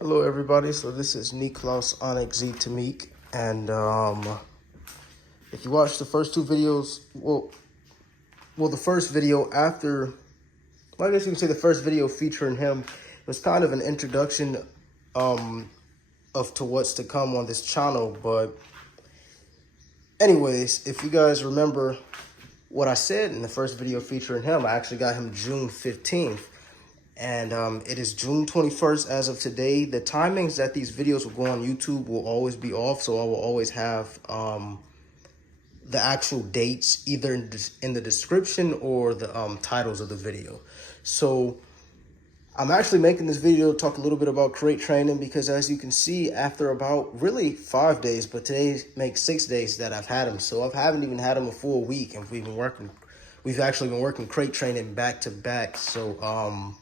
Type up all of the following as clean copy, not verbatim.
Hello everybody, so this is Frito Z Tammik, and if you watch the first two videos, the first video after, well, I guess you can say the first video featuring him was kind of an introduction to what's to come on this channel. But anyways, if you guys remember what I said in the first video featuring him, I actually got him June 15th. And it is June 21st as of today. The timings that these videos will go on YouTube will always be off, so I will always have the actual dates either in the description or the titles of the video. So I'm actually making this video to talk a little bit about crate training because, as you can see, after about really 5 days, but today makes 6 days that I've had him. So I haven't even had him a full week, and we've actually been working crate training back to back. So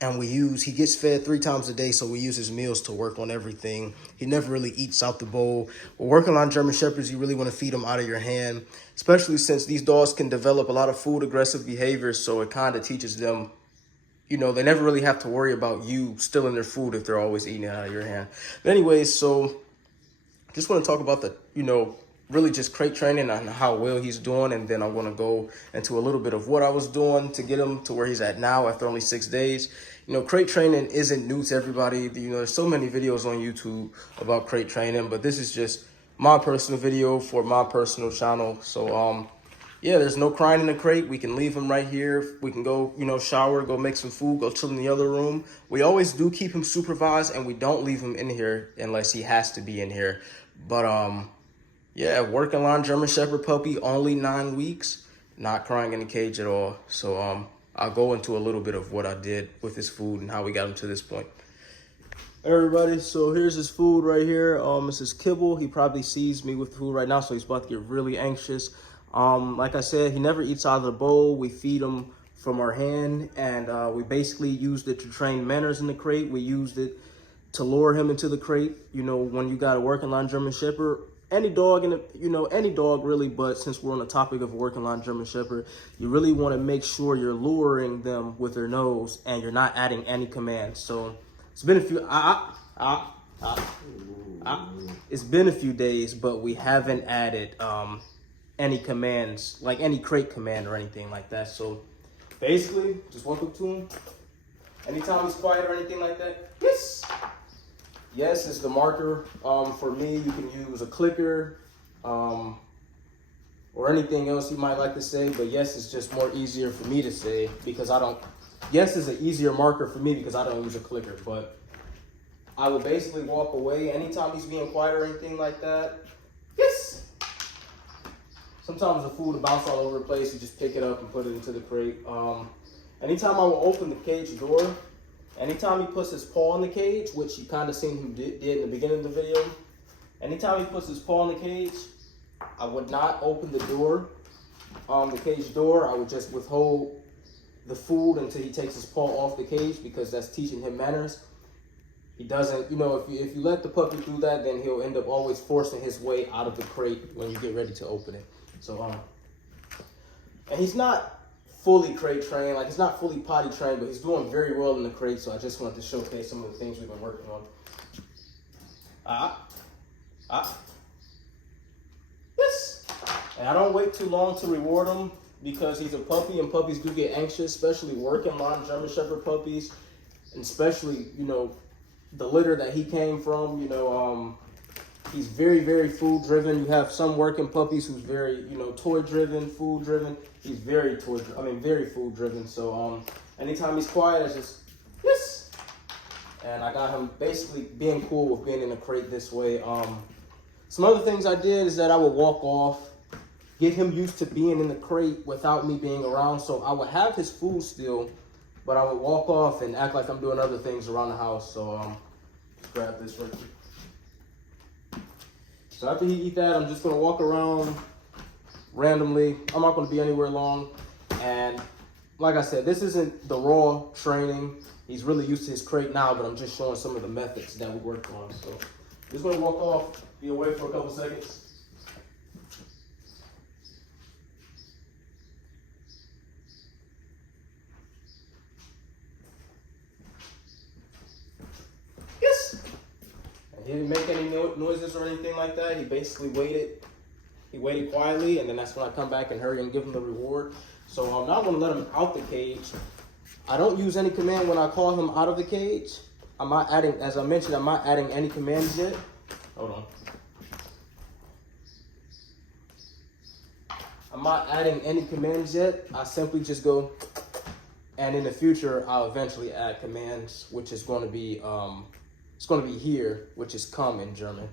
and he gets fed 3 times a day, so we use his meals to work on everything. He never really eats out the bowl. We're working on German Shepherds. You really want to feed them out of your hand, especially since these dogs can develop a lot of food aggressive behaviors, so it kind of teaches them, they never really have to worry about you stealing their food if they're always eating it out of your hand. But anyways, so just want to talk about really just crate training and how well he's doing, and then I'm going to go into a little bit of what I was doing to get him to where he's at now after only 6 days. Crate training isn't new to everybody. There's so many videos on YouTube about crate training, but this is just my personal video for my personal channel. So yeah, there's no crying in the crate. We can leave him right here. We can go, shower, go make some food, go chill in the other room. We always do keep him supervised, and we don't leave him in here unless he has to be in here. But yeah, working line German Shepherd puppy, only 9 weeks, not crying in the cage at all. So I'll go into a little bit of what I did with his food and how we got him to this point. Everybody, so here's his food right here. This is kibble. He probably sees me with food right now, so he's about to get really anxious. Like I said, he never eats out of the bowl. We feed him from our hand, and we basically used it to train manners in the crate. We used it to lure him into the crate. When you got a working line German Shepherd, any dog any dog really, but since we're on the topic of working line German Shepherd, you really want to make sure you're luring them with their nose and you're not adding any commands. So it's been a few it's been a few days, but we haven't added any commands, like any crate command or anything like that. So basically, just walk up to him. Anytime he's quiet or anything like that, yes is the marker. For me, you can use a clicker or anything else you might like to say, but yes is just more easier for me to say because yes is an easier marker for me because I don't use a clicker. But I will basically walk away anytime he's being quiet or anything like that. Yes. Sometimes the food will bounce all over the place. You just pick it up and put it into the crate. Anytime I will open the cage door, anytime he puts his paw in the cage, which you kind of seen him did in the beginning of the video, anytime he puts his paw in the cage, I would not open the door, the cage door. I would just withhold the food until he takes his paw off the cage because that's teaching him manners. He doesn't, if you let the puppy do that, then he'll end up always forcing his way out of the crate when you get ready to open it. So, and he's not fully crate trained, like he's not fully potty trained, but he's doing very well in the crate. So I just wanted to showcase some of the things we've been working on. Yes. And I don't wait too long to reward him because he's a puppy and puppies do get anxious, especially working line German Shepherd puppies, and especially, the litter that he came from, he's very, very food driven. You have some working puppies who's very, toy driven, food driven. He's very very food driven. So anytime he's quiet, it's just yes. And I got him basically being cool with being in a crate this way. Some other things I did is that I would walk off, get him used to being in the crate without me being around. So I would have his food still, but I would walk off and act like I'm doing other things around the house. So just grab this right here. So after he eat that, I'm just gonna walk around randomly. I'm not gonna be anywhere long. And like I said, this isn't the raw training. He's really used to his crate now, but I'm just showing some of the methods that we worked on. So just gonna walk off, be away for a couple seconds. He didn't make any noises or anything like that. He basically waited. He waited quietly, and then that's when I come back and hurry and give him the reward. So I'm not going to let him out the cage. I don't use any command when I call him out of the cage. I'm not adding, as I mentioned, I'm not adding any commands yet. Hold on. I'm not adding any commands yet. I simply just go, and in the future, I'll eventually add commands, which is going to be, it's going to be here, which is come in German.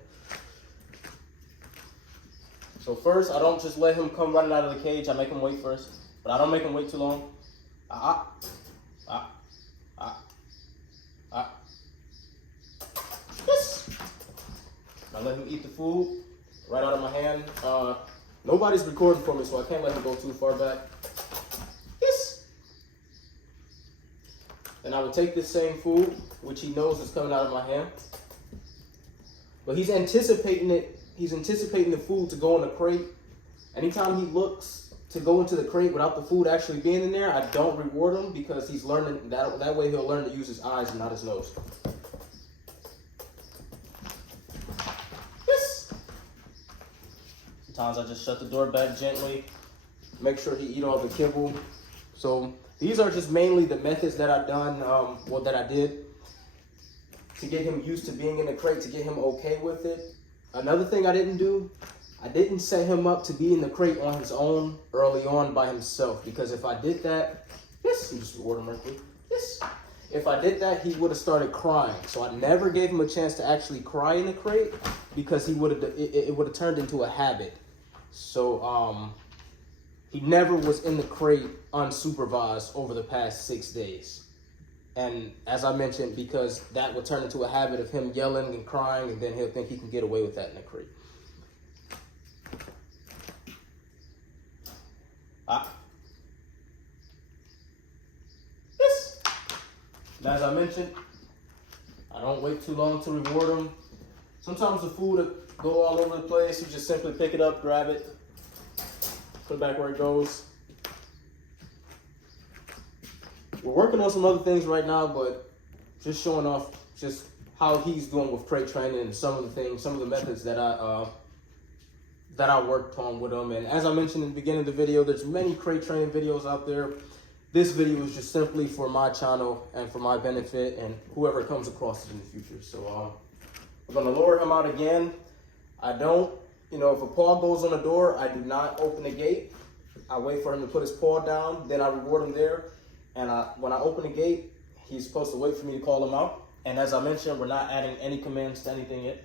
So first, I don't just let him come running out of the cage. I make him wait first, but I don't make him wait too long. Yes. I let him eat the food right out of my hand. Nobody's recording for me, so I can't let him go too far back. Yes. And I would take this same food, which he knows is coming out of my hand, but he's anticipating it. He's anticipating the food to go in the crate. Anytime he looks to go into the crate without the food actually being in there, I don't reward him because he's learning that way he'll learn to use his eyes and not his nose. Yes. Sometimes I just shut the door back gently, make sure he eat all the kibble. So these are just mainly the methods that I've done, that I did to get him used to being in the crate, to get him okay with it. Another thing I didn't do, I didn't set him up to be in the crate on his own early on by himself, because if I did that, yes, you just reward him right quick, yes. If I did that, he would have started crying. So I never gave him a chance to actually cry in the crate because he would have, it would have turned into a habit. So he never was in the crate unsupervised over the past 6 days. And as I mentioned, because that would turn into a habit of him yelling and crying, and then he'll think he can get away with that in the crate. Yes. And as I mentioned, I don't wait too long to reward him. Sometimes the food will go all over the place. You just simply pick it up, grab it, put it back where it goes. We're working on some other things right now, but just showing off just how he's doing with crate training and some of the methods that I worked on with him. And as I mentioned in the beginning of the video, there's many crate training videos out there. This video is just simply for my channel and for my benefit and whoever comes across it in the future. So we're gonna lower him out again. I don't, if a paw goes on the door, I do not open the gate. I wait for him to put his paw down, then I reward him there. And when I open the gate, he's supposed to wait for me to call him out. And as I mentioned, we're not adding any commands to anything yet.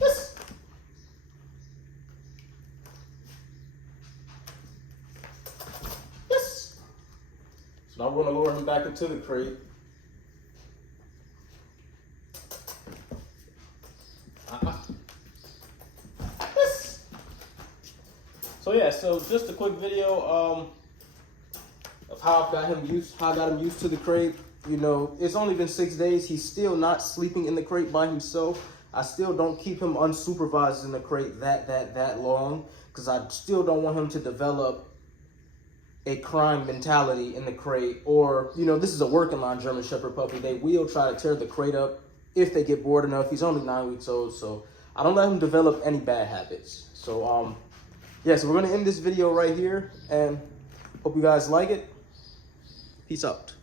Yes. Yes. So now we're going to lower him back into the crate. So yeah, so just a quick video of how I got him used to the crate. It's only been 6 days. He's still not sleeping in the crate by himself. I still don't keep him unsupervised in the crate that long, because I still don't want him to develop a crime mentality in the crate. Or, this is a working line German Shepherd puppy. They will try to tear the crate up if they get bored enough. He's only 9 weeks old, so I don't let him develop any bad habits. So yeah, so we're going to end this video right here, and hope you guys like it. Peace out.